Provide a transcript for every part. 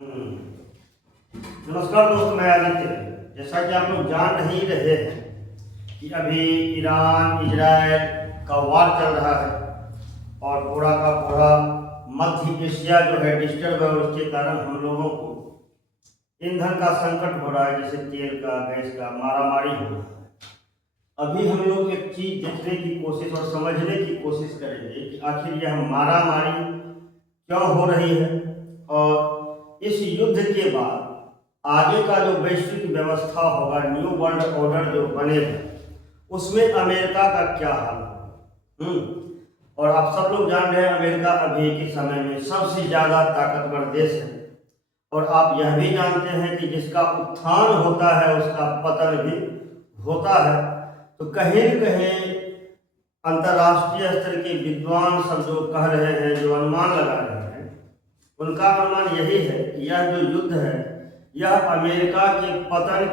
नमस्कार दोस्तों, मैं आदित्य। जैसा कि आप लोग जान ही रहे हैं कि अभी ईरान इजराइल का वार चल रहा है और पूरा का पूरा मध्य एशिया जो है डिस्टर्ब है, और उसके कारण हम लोगों को ईंधन का संकट हो रहा है, जैसे तेल का, गैस का मारामारी हो रहा है। अभी हम लोग एक चीज देखने की कोशिश और समझने की कोशिश करेंगे कि आखिर यह मारामारी क्यों हो रही है, और इस युद्ध के बाद आगे का जो वैश्विक व्यवस्था होगा, न्यू वर्ल्ड ऑर्डर जो बनेगा, उसमें अमेरिका का क्या हाल होगा। और आप सब लोग जान रहे हैं अमेरिका अभी के समय में सबसे ज़्यादा ताकतवर देश है, और आप यह भी जानते हैं कि जिसका उत्थान होता है उसका पतन भी होता है। तो कहीं न कहीं अंतर्राष्ट्रीय स्तर के विद्वान सब जो कह रहे हैं, जो अनुमान लगा रहे हैं, उनका अनुमान यही है कि यह जो युद्ध है यह अमेरिका के पतन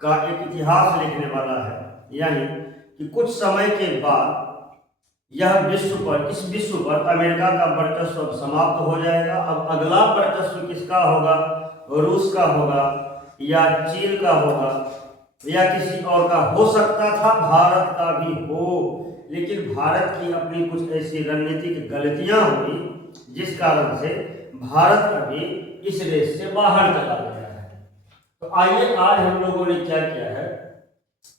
का एक इतिहास लिखने वाला है। यानी कि कुछ समय के बाद यह इस विश्व पर अमेरिका का वर्चस्व समाप्त हो जाएगा। अब अगला वर्चस्व किसका होगा? रूस का होगा या चीन का होगा या किसी और का हो सकता था, भारत का भी हो, लेकिन भारत की अपनी कुछ ऐसी रणनीतिक गलतियां हुई जिस कारण से भारत अभी इस रेस से बाहर चला गया है। तो आइए आज हम लोगों ने क्या किया है,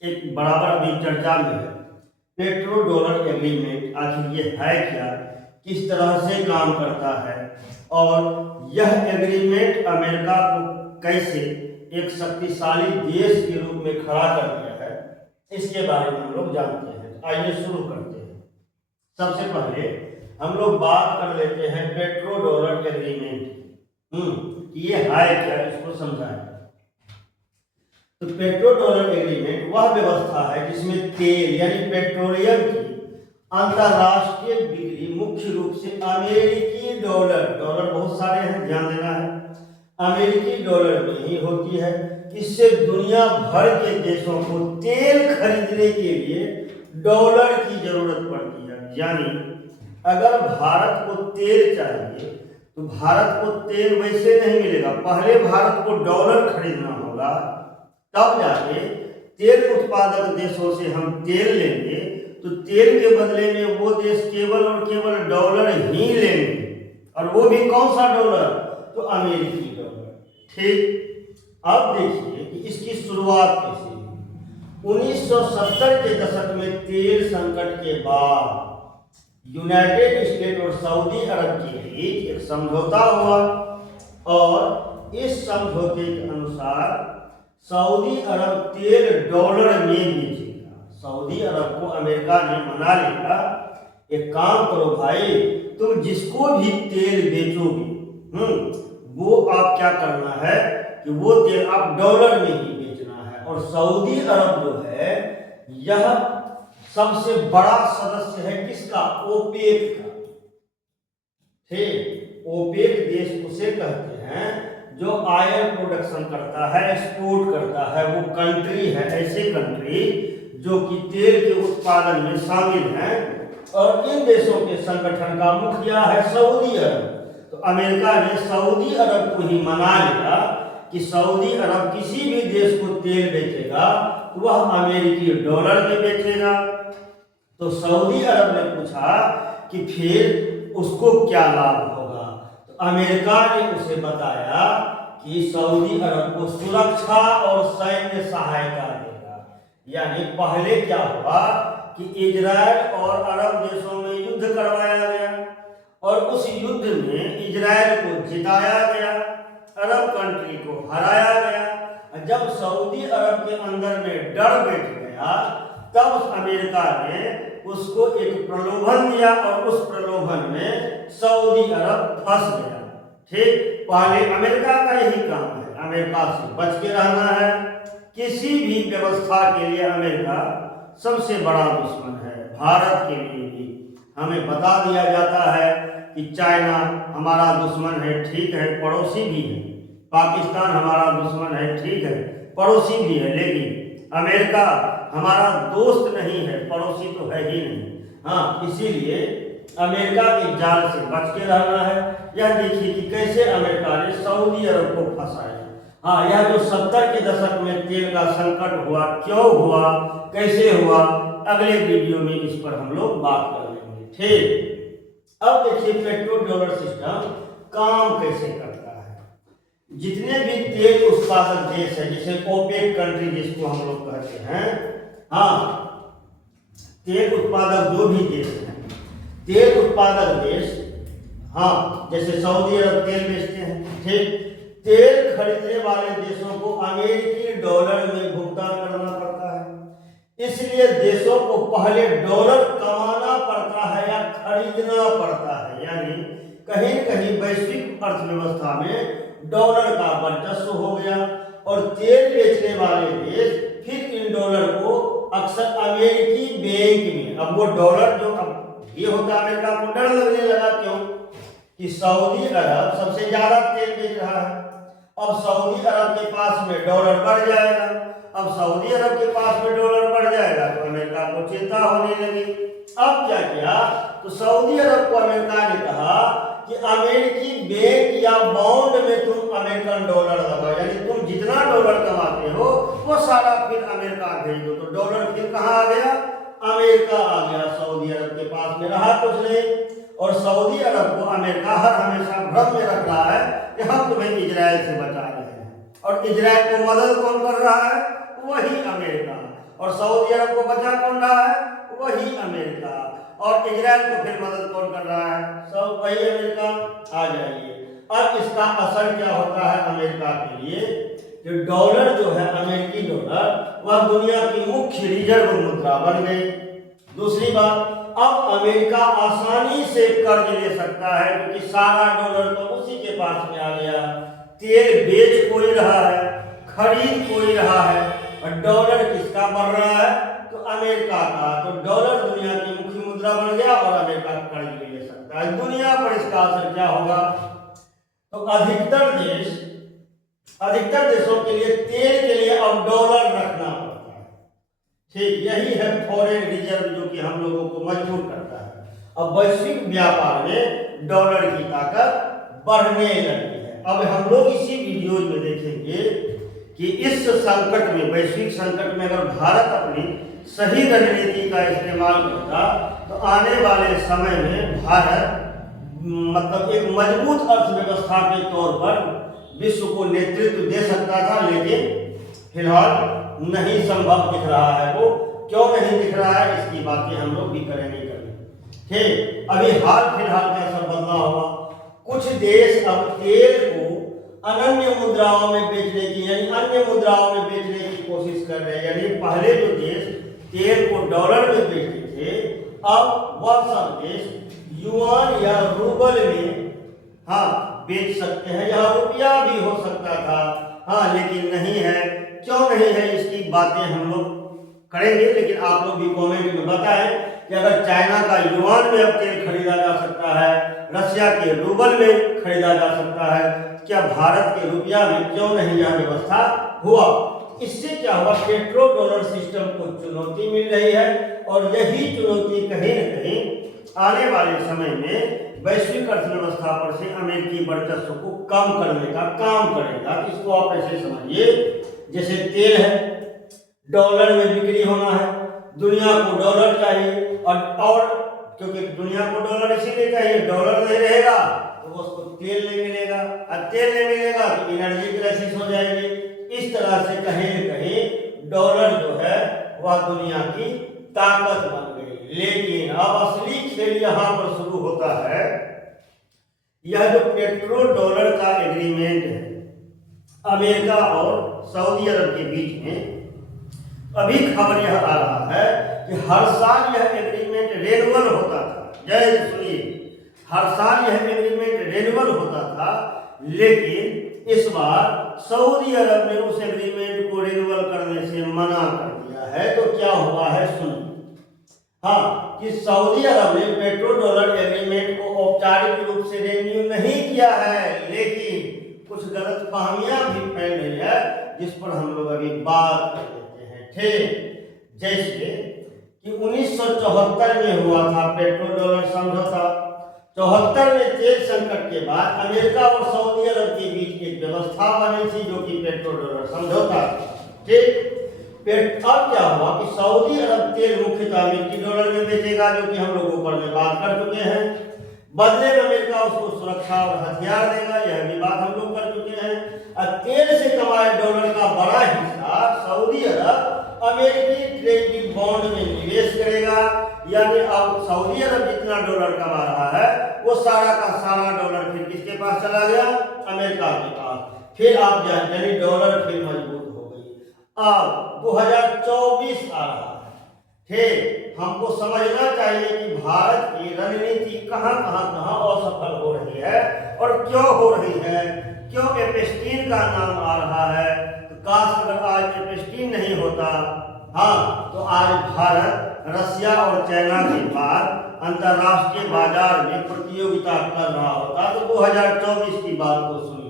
एक बराबर अभी चर्चा में है पेट्रो डॉलर एग्रीमेंट। आखिर ये है क्या, किस तरह से काम करता है, और यह एग्रीमेंट अमेरिका को कैसे एक शक्तिशाली देश के रूप में खड़ा कर दिया है, इसके बारे में हम लोग जानते हैं। आइए शुरू करते हैं। सबसे पहले हम लोग बात कर लेते हैं पेट्रो डॉलर एग्रीमेंट की। ये है क्या, इसको समझाएं। तो पेट्रो डॉलर एग्रीमेंट वह व्यवस्था है जिसमें तेल यानी पेट्रोलियम की अंतरराष्ट्रीय बिक्री मुख्य रूप से अमेरिकी डॉलर बहुत सारे हैं, ध्यान देना है, अमेरिकी डॉलर में ही होती है। इससे दुनिया भर के देशों को तेल खरीदने के लिए डॉलर की जरूरत पड़ती है। यानी अगर भारत को तेल चाहिए तो भारत को तेल वैसे नहीं मिलेगा, पहले भारत को डॉलर खरीदना होगा, तब जाके तेल उत्पादक देशों से हम तेल लेंगे। तो तेल के बदले में वो देश केवल और केवल डॉलर ही लेंगे, और वो भी कौन सा डॉलर? तो अमेरिकी डॉलर। ठीक, अब देखिए कि इसकी शुरुआत कैसे हुई। 1970 के दशक में तेल संकट के बाद यूनाइटेड स्टेट और सऊदी अरब के बीच एक समझौता हुआ, और इस समझौते के अनुसार सऊदी अरब तेल डॉलर में बेचेगा। सऊदी अरब को अमेरिका ने मना लिया, एक काम करो भाई, तुम जिसको भी तेल बेचोगे वो आप क्या करना है कि वो तेल आप डॉलर में ही बेचना है। और सऊदी अरब जो है यह सबसे बड़ा सदस्य है किसका? ओपेक का। ठीक, ओपेक देश उसे कहते हैं जो ऑयल प्रोडक्शन करता है, एक्सपोर्ट करता है, वो कंट्री है, ऐसे कंट्री जो कि तेल के उत्पादन में शामिल हैं। और इन देशों के संगठन का मुखिया है सऊदी अरब। तो अमेरिका ने सऊदी अरब को ही मना लिया कि सऊदी अरब किसी भी देश को तेल बेचेगा तो वह अमेरिकी डॉलर में बेचेगा। तो सऊदी अरब ने पूछा कि फिर उसको क्या लाभ होगा, तो अमेरिका ने उसे बताया कि सऊदी अरब को सुरक्षा और सैन्य सहायता देगा। यानी पहले क्या हुआ कि इजराइल और अरब देशों में युद्ध करवाया गया, और उस युद्ध में इजराइल को जिताया गया, अरब कंट्री को हराया गया। जब सऊदी अरब के अंदर में डर बैठ गया, तब अमेरिका ने उसको एक प्रलोभन दिया, और उस प्रलोभन में सऊदी अरब फंस गया। ठीक, पहले अमेरिका का यही काम है, अमेरिका से बच के रहना है। किसी भी व्यवस्था के लिए अमेरिका सबसे बड़ा दुश्मन है। भारत के लिए भी हमें बता दिया जाता है कि चाइना हमारा दुश्मन है, ठीक है, पड़ोसी भी है। पाकिस्तान हमारा दुश्मन है, ठीक है, पड़ोसी भी है, लेकिन अमेरिका हमारा दोस्त नहीं है, पड़ोसी तो है ही नहीं। हाँ, इसीलिए अमेरिका के जाल से बच के रहना है। यह देखिए कि कैसे अमेरिका ने सऊदी सऊदी अरब को फंसाया। हाँ, यह जो 70 के दशक में तेल का संकट हुआ, क्यों हुआ, कैसे हुआ, अगले वीडियो में इस पर हम लोग बात कर लेंगे। ठीक, अब देखिए पेट्रो डॉलर सिस्टम काम कैसे करता है। जितने भी तेल उत्पादक देश है, जैसे ओपेक कंट्री जिसको हम लोग कहते हैं, हाँ, तेल उत्पादक जो भी देश है, तेल उत्पादक देश, हाँ, जैसे सऊदी अरब तेल बेचते हैं, ठीक, तेल खरीदने वाले देशों को अमेरिकी डॉलर में भुगतान करना पड़ता है। इसलिए देशों को पहले डॉलर कमाना पड़ता है या खरीदना पड़ता है, यानी कहीं न कहीं वैश्विक अर्थव्यवस्था में डॉलर का वर्चस्व हो गया और तेल बेचने वाले देश फिर इन डॉलर को अक्सर अमेरिकी बैंक में, अब वो डॉलर जो अब ये होता है, अमेरिका को डर लगने लगा, क्यों कि सऊदी अरब सबसे ज्यादा तेल बेच रहा है। अब सऊदी अरब के पास में डॉलर बढ़ जाएगा, अब सऊदी अरब के पास में डॉलर बढ़ जाएगा तो अमेरिका को चिंता होने लगी। अब क्या किया, तो सऊदी अरब को अमेरिका ने कहा कि अमेरिकी बैंक या बॉन्ड में तुम अमेरिकन डॉलर लगाओ, यानी तुम जितना डॉलर कमाते हो वो सारा फिर अमेरिका भेज दो। तो डॉलर फिर कहाँ आ गया, अमेरिका आ गया, सऊदी अरब के पास में रहा कुछ नहीं। और सऊदी अरब को अमेरिका हर हमेशा भ्रम में रख रहा है कि हम तुम्हें इजराइल से बचा रहे हैं, और इजराइल को मदद कौन कर रहा है, वही अमेरिका, और सऊदी अरब को बचा कौन रहा है, वही अमेरिका, और इजराइल को फिर मदद कौन कर रहा है, सब वही अमेरिका। आ जाइए, अब इसका असर क्या होता है अमेरिका के लिए, जो डॉलर जो है अमेरिकी डॉलर, वह दुनिया की मुख्य रिजर्व मुद्रा बन गई। दूसरी बात, अब अमेरिका आसानी से कर्ज ले सकता है क्योंकि सारा डॉलर तो उसी के पास में आ गया। तेल बेच कोई रहा है, खरीद कोई रहा है, और डॉलर किसका बढ़ रहा है, तो अमेरिका का। तो डॉलर दुनिया की मुख्य मुद्रा बन गया और अमेरिका कर्ज भी ले सकता है। दुनिया पर इसका असर क्या होगा, तो अधिकतर देशों के लिए तेल के लिए अब डॉलर रखना पड़ता है। ठीक, यही है फॉरेन रिजर्व जो कि हम लोगों को मजबूर करता है। अब वैश्विक व्यापार में डॉलर की ताकत बढ़ने लगी है। अब हम लोग इसी वीडियो में देखेंगे कि इस संकट में, वैश्विक संकट में, अगर भारत अपनी सही रणनीति का इस्तेमाल करता तो आने वाले समय में भारत मतलब एक मजबूत अर्थव्यवस्था के तौर पर विश्व को नेतृत्व दे सकता था, लेकिन फिलहाल नहीं संभव दिख रहा है। वो क्यों नहीं दिख रहा है, इसकी बातें हम लोग भी करेंगे। ठीक, अभी हाल फिलहाल क्या सब बदला हुआ, कुछ देश अब तेल को अनन्य मुद्राओं में बेचने की, यानी अन्य मुद्राओं में बेचने की कोशिश कर रहे हैं। यानी पहले जो देश तेल को डॉलर में बेचते थे, अब वह सब देश युआन या रूबल में, हाँ, बेच सकते हैं। यहाँ रुपया भी हो सकता था, हाँ, लेकिन नहीं है। क्यों नहीं है, इसकी बातें हम लोग करेंगे, लेकिन आप लोग भी कमेंट में बताएं कि अगर चाइना का युआन में अब तेल खरीदा जा सकता है, रशिया के रूबल में खरीदा जा सकता है, क्या भारत के रुपया में क्यों नहीं यह व्यवस्था हुआ। इससे क्या हुआ, पेट्रो डॉलर सिस्टम को चुनौती मिल रही है, और यही चुनौती कहीं न कहीं आने वाले समय में वैश्विक अर्थव्यवस्था पर से अमेरिकी वर्चस्व को कम करने का काम करेगा। इसको आप ऐसे समझिए, जैसे तेल है, डॉलर में बिक्री होना है, दुनिया को डॉलर चाहिए, और क्योंकि दुनिया को डॉलर इसीलिए चाहिए, डॉलर नहीं रहेगा तो उसको तेल नहीं मिलेगा, और तेल नहीं मिलेगा तो एनर्जी क्राइसिस हो जाएगी। इस तरह से कहीं न कहीं डॉलर जो है वह दुनिया की ताकत बन गई। लेकिन अब असली खेल यहाँ पर शुरू होता है। यह जो पेट्रो डॉलर का एग्रीमेंट है अमेरिका और सऊदी अरब के बीच में, अभी खबर यह आ रहा है कि हर साल यह एग्रीमेंट रेन्युअल होता था। जय सुनिए, हर साल यह एग्रीमेंट रेन्युअल होता था, लेकिन इस बार सऊदी अरब ने उस एग्रीमेंट को रिन्यूअल करने से मना कर दिया है। तो क्या हुआ है सुनिए, हाँ, कि सऊदी अरब ने पेट्रो डॉलर एग्रीमेंट को औपचारिक रूप से रिन्यू नहीं किया है, लेकिन कुछ गलतफहमियां भी फैल रही है जिस पर हम लोग अभी बात कर लेते हैं। ठीक, जैसे कि 1974 में हुआ था पेट्रो डॉलर समझौता। 74 में तेल संकट के बाद अमेरिका और सऊदी अरब के बीच एक व्यवस्था बनी थी जो कि पेट्रो डॉलर समझौता। ठीक, अब क्या हुआ कि सऊदी अरब तेल मुख्यतः अमेरिकी डॉलर में बेचेगा, जो कि हम लोग ऊपर में बात कर चुके हैं। बदले में अमेरिका उसको सुरक्षा और हथियार देगा, यह भी बात हम लोग कर चुके हैं। और तेल से कमाए डॉलर का बड़ा हिस्सा सऊदी अरब अमेरिकी ट्रेजरी बॉन्ड में निवेश करेगा। यानी अब सऊदी अरब जितना डॉलर कमा रहा है वो सारा का सारा डॉलर फिर किसके पास चला गया? अमेरिका के पास। फिर आप जानते हैं डॉलर फिर मजबूत हो गई। अब 2024 आ रहा है। ठीक, हमको समझना चाहिए कि भारत की रणनीति कहां असफल हो रही है और क्यों हो रही है, क्यों एपेस्टीन का नाम आ रहा है। तो काश अगर आज एपेस्टीन नहीं होता, हाँ, तो आज भारत रसिया और चाइना के बाद अंतर्राष्ट्रीय बाजार में प्रतियोगिता कर रहा होता। तो 2024 की बात को सुनिए।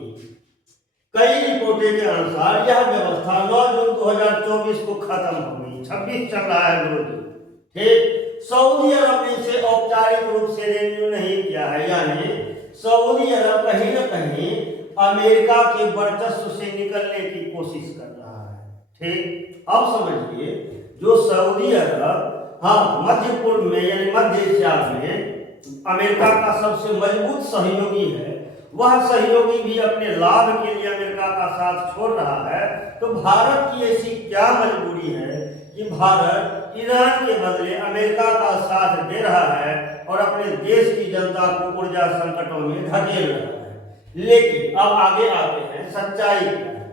कई रिपोर्टों के अनुसार यह व्यवस्था 9 जून 2024 को खत्म हो गई। 26 चल रहा है विरोधी। ठीक, सऊदी अरब ने इसे औपचारिक रूप से रिन्यू नहीं किया है, यानी सऊदी अरब कहीं न कहीं अमेरिका के वर्चस्व से निकलने की कोशिश कर रहा है। ठीक, अब समझिए जो सऊदी अरब मध्य पूर्व में यानी मध्य एशिया में अमेरिका का सबसे मजबूत सहयोगी है, वह सहयोगी भी अपने लाभ के लिए अमेरिका का साथ छोड़ रहा है। तो भारत की ऐसी क्या मजबूरी है कि भारत ईरान के बदले अमेरिका का साथ दे रहा है और अपने देश की जनता को ऊर्जा संकटों में धकेल रहा है। लेकिन अब आगे आते हैं सच्चाई क्या है।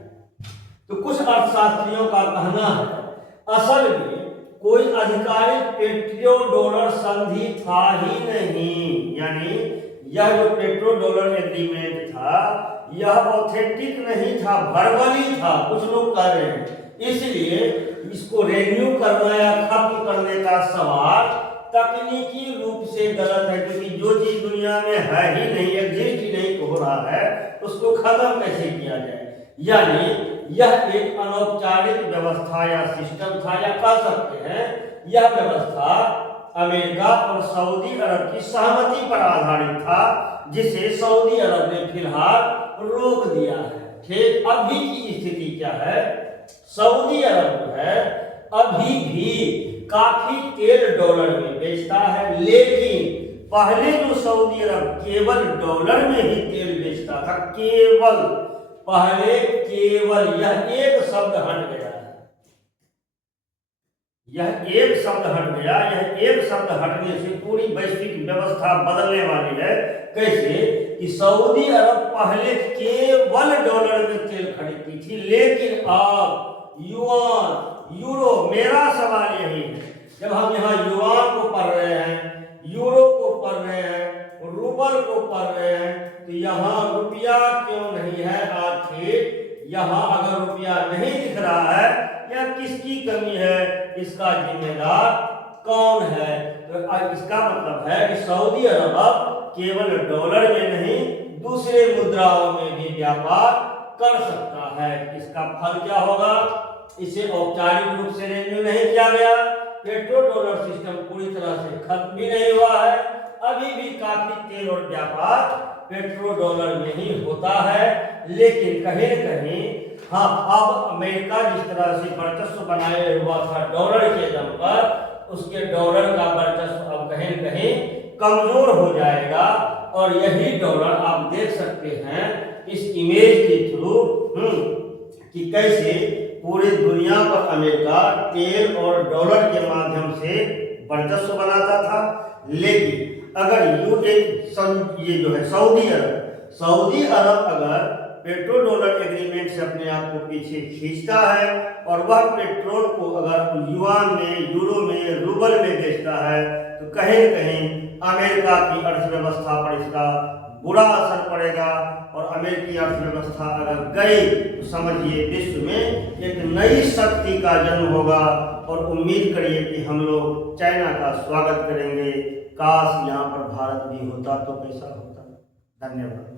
तो कुछ अर्थशास्त्रियों का कहना है असल में कोई आधिकारिक पेट्रो डॉलर संधि था ही नहीं, यानी यह जो पेट्रो डॉलर एग्रीमेंट था यह ऑथेंटिक नहीं था, वर्बली था, कुछ लोग कह रहे हैं। इसलिए इसको रिन्यू करना या खत्म करने का सवाल तकनीकी रूप से गलत है, क्योंकि जो चीज दुनिया में है ही नहीं, एग्जिस्ट ही नहीं हो रहा है, उसको खत्म कैसे किया जाए। यानी यह एक अनौपचारिक व्यवस्था या सिस्टम था, या कह सकते हैं यह व्यवस्था अमेरिका और सऊदी अरब की सहमति पर आधारित था, जिसे सऊदी अरब ने फिलहाल रोक दिया है। ठीक, अभी की स्थिति क्या है? सऊदी अरब जो है अभी भी काफी तेल डॉलर में बेचता है, लेकिन पहले जो सऊदी अरब केवल डॉलर में ही तेल बेचता था, केवल पहले केवल यह एक शब्द हट गया, यह एक शब्द हट गया। यह एक शब्द हटने से पूरी वैश्विक व्यवस्था बदलने वाली है। कैसे कि सऊदी अरब पहले केवल डॉलर में तेल खरीदती थी, लेकिन अब युआन, यूरो, मेरा सवाल यही है, जब हम यहाँ युआन को पढ़ रहे हैं, यूरो को पढ़ रहे हैं, रूबल को पढ़ रहे हैं, तो यहाँ रुपया क्यों नहीं है? आखिर यहाँ अगर रुपया नहीं दिख रहा है या किसकी कमी है, इसका जिम्मेदार कौन है? तो इसका मतलब है कि सऊदी अरब अब केवल डॉलर में नहीं दूसरे मुद्राओं में भी व्यापार कर सकता है। इसका फल क्या होगा? इसे औपचारिक रूप से रिन्यू नहीं किया गया, पेट्रो डॉलर सिस्टम पूरी तरह से खत्म भी नहीं हुआ है, अभी भी काफी तेल और व्यापार पेट्रो डॉलर में ही होता है। लेकिन कहीं न कहीं अब अमेरिका जिस तरह से वर्चस्व बनाए हुआ था डॉलर के दम पर, उसके डॉलर का वर्चस्व अब कहीं न कहीं कमजोर हो जाएगा। और यही डॉलर आप देख सकते हैं इस इमेज के थ्रू कि कैसे पूरी दुनिया पर अमेरिका तेल और डॉलर के माध्यम से वर्चस्व बनाता था। लेकिन अगर ये जो है सऊदी अरब अगर पेट्रो डॉलर एग्रीमेंट से अपने आप को पीछे खींचता है और वह पेट्रोल को अगर युआन में, यूरो में, रूबल में बेचता है, तो कहीं न कहीं अमेरिका की अर्थव्यवस्था पर इसका बुरा असर पड़ेगा। और अमेरिकी अर्थव्यवस्था अगर गई तो समझिए विश्व में एक नई शक्ति का जन्म होगा। और उम्मीद करिए कि हम लोग चाइना का स्वागत करेंगे। काश यहाँ पर भारत भी होता तो कैसा होता। धन्यवाद।